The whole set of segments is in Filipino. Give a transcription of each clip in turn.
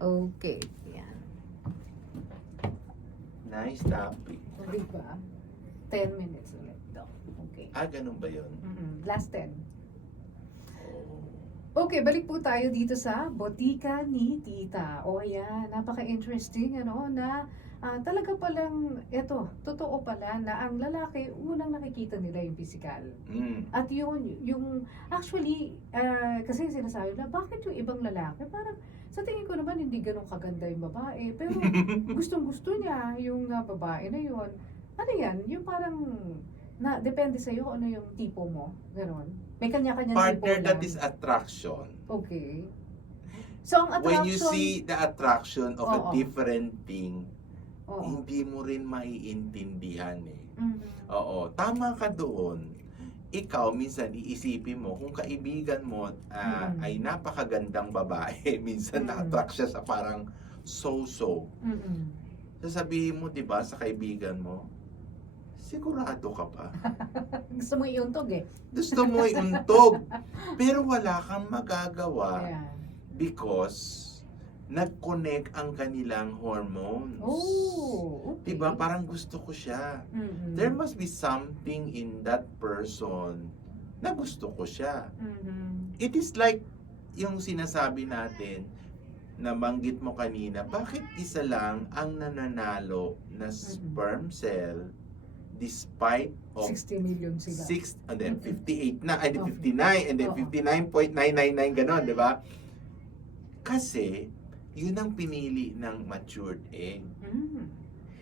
Okay. Yan. Nice topic. O, diba? 10 minutes ulit. Doc. Okay. Ganun ba yun? Last 10. Oh. Okay, balik po tayo dito sa Botika ni Tita. O ayan, napaka-interesting na talaga palang, totoo pala na ang lalaki, unang nakikita nila yung physical. At yung actually, kasi sinasabi na, bakit yung ibang lalaki, parang sa tingin ko naman hindi ganun kaganda yung babae, pero gustong-gusto niya yung babae na yun. Ano yan? Yung parang, depende sa'yo ano yung tipo mo. Ganon. May kanya-kanya tipo Partner, yan. that is attraction. Okay. So, ang attraction... When you see the attraction of a Oo. different thing, Oo. hindi mo rin maiintindihan eh. Mhm. Oo, tama ka doon. Ikaw, minsan iisipin mo, kung kaibigan mo ay napakagandang babae, minsan na-attract siya sa parang so-so. Mhm. Sasabihin mo, di ba, sa kaibigan mo, sigurado ka pa. Gusto mo iuntog eh. Gusto mo iuntog, pero wala kang magagawa Ayan. because nag-connect ang kanilang hormones. Oh, okay. Diba? Parang gusto ko siya. Mhm. There must be something in that person na gusto ko siya. Mhm. It is like yung sinasabi natin, nabanggit mo kanina, bakit isa lang ang nananalo na sperm cell despite of 60 million sila. 6 and then 58 na, and then Okay. 59 and then Oo. 59.999 ganon, di ba? Kasi yun ang pinili ng matured egg. Mm.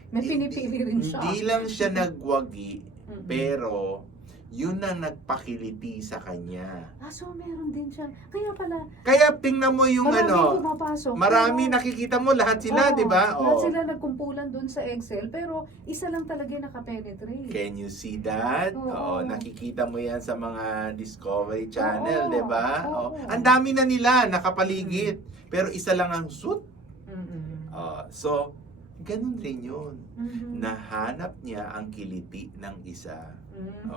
May pinipili rin siya. Hindi lang siya nagwagi, Mhm. pero yun ang nagpakiliti sa kanya. So meron din siya. Kaya pala, Kaya tingnan mo yung maraming pumapasok. marami pero- nakikita mo lahat sila, Oo, di ba? Lahat Oh. sila nagkumpulan dun sa Excel, pero isa lang talaga yung nakapenetrate. Can you see that? Oo. Nakikita mo yan sa mga Discovery Channel, Oo. di ba? Oo. Ang dami na nila nakapaligid, pero isa lang ang shoot. Mhm. So, ganun rin yun. Mhm. Nahanap niya ang kiliti ng isa. Mhm.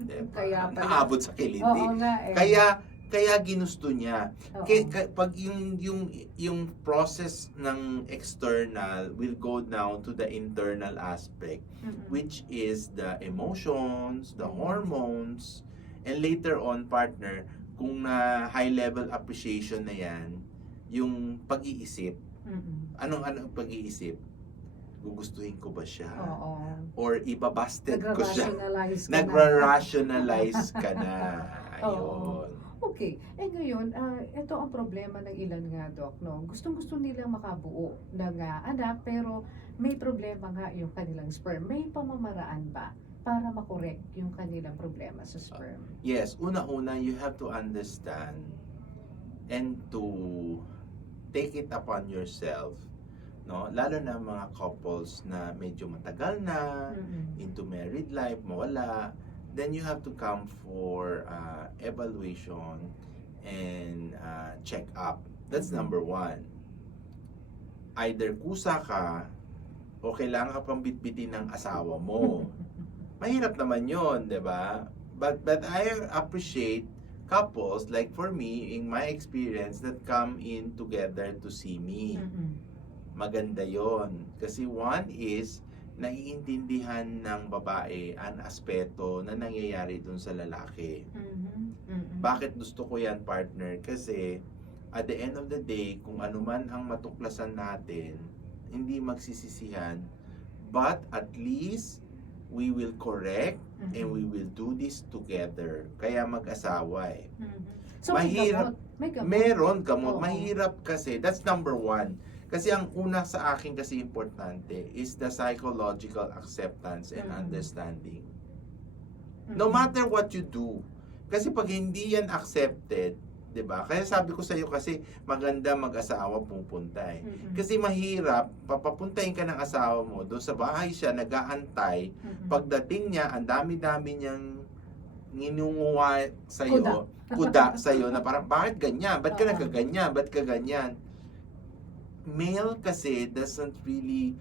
Diba? Kaya pala. Naabot sa kiliti. Oo nga eh. Kaya ginusto niya. Oo. Pag yung process ng external will go down to the internal aspect, Mhm. which is the emotions, the Mhm. hormones, and later on, partner, kung na high level appreciation na yan, yung pag-iisip, Mhm. anong pag-iisip? Gugustuhin ko ba siya? Oo. Or ibabasted ko siya? Nagra-rationalize ka na. Nagra-rationalize ka na. Oo. Ayun. Okay. Ngayon, ito ang problema ng ilan nga, Doc, no? Gustong-gusto nilang makabuo ng anak, pero may problema nga yung kanilang sperm. May pamamaraan ba para makorek yung kanilang problema sa sperm? Yes, una-una, you have to understand and to take it upon yourself, no? Lalo na mga couples na medyo matagal na, Mhm. into married life, mawala, then you have to come for evaluation and check up. That's Mhm. number one. Either kusa ka o kailangan ka pang bitbitin ng asawa mo. Mahirap naman yon, di ba? But I appreciate couples, like for me, in my experience, that come in together to see me. Mhm. Maganda yon. Kasi one is, naiintindihan ng babae ang aspeto na nangyayari dun sa lalaki. Mhm. Mhm. Bakit gusto ko yan, partner? Kasi at the end of the day, kung ano man ang matuklasan natin, hindi magsisisihan, but at least we will correct and we will do this together. Kaya mag-asawa eh. Mhm. So, Mahirap. may gamot. Meron gamot. Oo. Mahirap kasi. That's number one. Kasi ang una sa akin kasi importante is the psychological acceptance and Mhm. understanding. Mhm. No matter what you do. Kasi pag hindi yan accepted, 'di ba? Kaya sabi ko sa iyo kasi maganda mag-asawa pupunta eh. Mhm. Kasi mahirap papapuntahin ka ng asawa mo doon sa bahay siya nag-aantay. Mhm. Pagdating niya, ang dami-dami niyang nginunguha sa Kuda. iyo, kuda sa iyo na parang bakit ganyan? Ba't ka Oo. nagkaganyan? Ba't ka ganyan? Male kasi doesn't really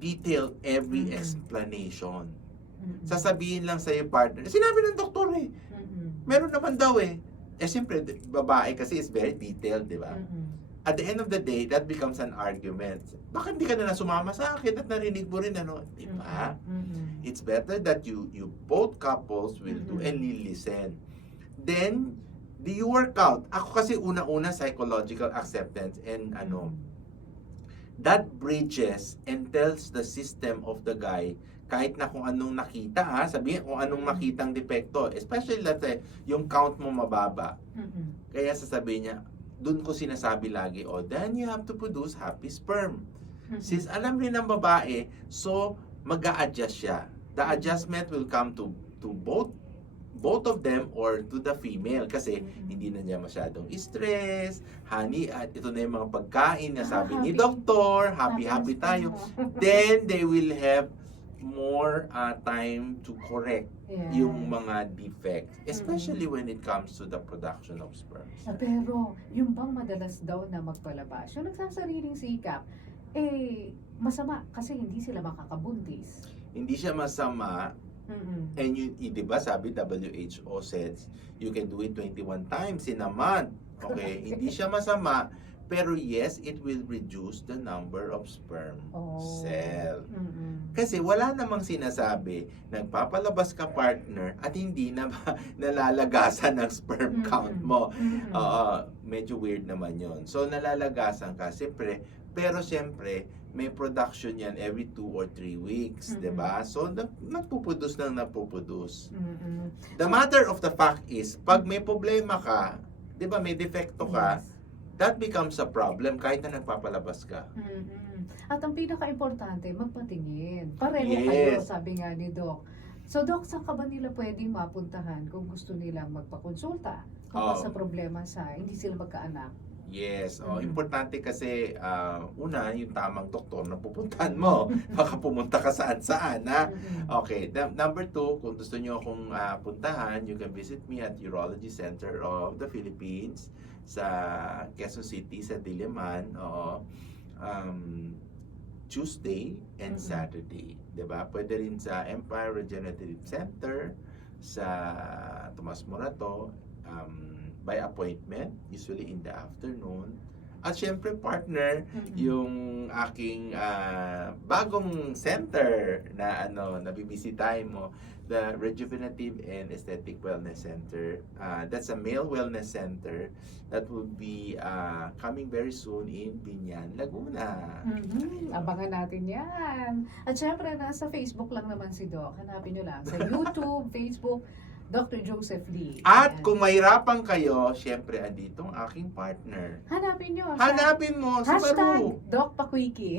detail every Mhm. explanation. Mhm. Sasabihin lang sa iyo, partner, sinabi ng doktor eh. Mhm. Meron naman daw eh. Siyempre, babae kasi is very detailed, di ba? Mhm. at the end of the day, that becomes an argument. Bakit di ka na lang sumama sa akin at narinig mo rin ano? Di ba? Mm-mm. It's better that you both couples will do Mhm. and listen. Then, do you work out? Ako kasi una-una psychological acceptance and that bridges and tells the system of the guy kahit na kung anong nakita sabihin kung anong makitang depekto, especially let's say, yung count mo mababa. Mm-mm. Kaya sasabihin niya, dun ko sinasabi lagi, then you have to produce happy sperm. Mm-mm. Since alam rin ng babae, so mag-a-adjust siya. The adjustment will come to both of them or to the female kasi hindi na niya masyadong stress, honey, at ito na yung mga pagkain na sabi ni Happy. doktor, happy tayo. Then they will have more time to correct Yes. yung mga defects, especially when it comes to the production of sperms. Pero, yung bang madalas daw na magpalabas, yung nagsasariling sikap, masama kasi hindi sila makakabuntis. Hindi siya masama, Mm-mm. and di ba sabi WHO says you can do it 21 times in a month. Okay, hindi siya masama, pero yes, it will reduce the number of sperm cell. Mm-mm. Kasi wala namang sinasabi, nagpapalabas ka partner at hindi na nalalagasan ng sperm count mo. Mm-mm. Medyo weird naman yon. So nalalagasan ka, siyempre, pero siyempre, may production yan every 2 or 3 weeks, Mm-mm. 'di ba? So nagpuproduce ng napuproduce. Mm-mm. The matter of the fact is, pag may problema ka, 'di ba, may defekto ka, Yes. that becomes a problem kahit na nagpapalabas ka. Mm-mm. At ang pinaka-importante, magpatingin. Pareho Yes. kayo, sabi nga ni Doc. So, Doc, saan ka ba nila pwedeng mapuntahan kung gusto nilang magpakonsulta? Kapag sa problema hindi sila magkaanak. Yes, Mhm. importante kasi una, yung tamang doktor na pupuntahan mo. Baka pumunta ka saan-saan, ha? Mm-mm. Okay, number 2, kung gusto nyo akong puntahan, you can visit me at Urology Center of the Philippines sa Quezon City, sa Diliman, Tuesday and Mhm. Saturday. 'Di ba? Pwede rin sa Empire Regenerative Center sa Tomas Morato, by appointment, usually in the afternoon. At syempre, partner, Mm-mm. yung aking bagong center na nabibisitahin mo, the Rejuvenative and Aesthetic Wellness Center. That's a male wellness center that will be coming very soon in Binyan, Laguna. Mhm. Abangan natin yan. At syempre, nasa Facebook lang naman si Doc. Hanapin nyo lang sa YouTube, Facebook, Dr. Joseph Lee. At Ayan. kung mahirapan kayo, syempre, andito ang aking partner. Hanapin nyo. Hanapin mo si Hashtag Maru. Doc Pakwiki.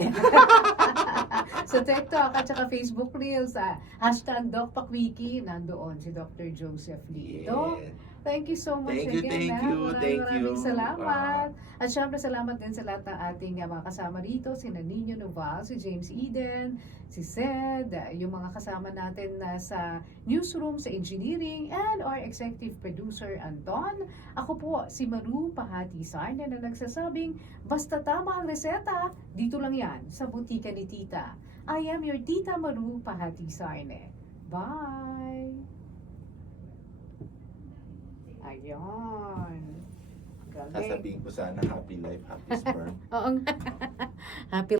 Sa TikTok at saka Facebook Reels, hashtag Doc Pakwiki, nandoon si Dr. Joseph Lee. Doc, Yeah. thank you so much Thank you, again. Maraming you. salamat. At syempre, salamat din sa lahat ng ating mga kasama rito, si Nino Noval, si James Eden, si Sed, yung mga kasama natin sa newsroom, sa engineering, and our executive producer, Anton. Ako po, si Maru Pahati Sarna na nagsasabing, basta tama ang reseta, dito lang yan, sa butika ni Tita. I am your Tita Maru Pahati Sarne. Bye! Ayun. Galing. Sasabihin ko sana happy life, happy sperm. Oo nga. Happy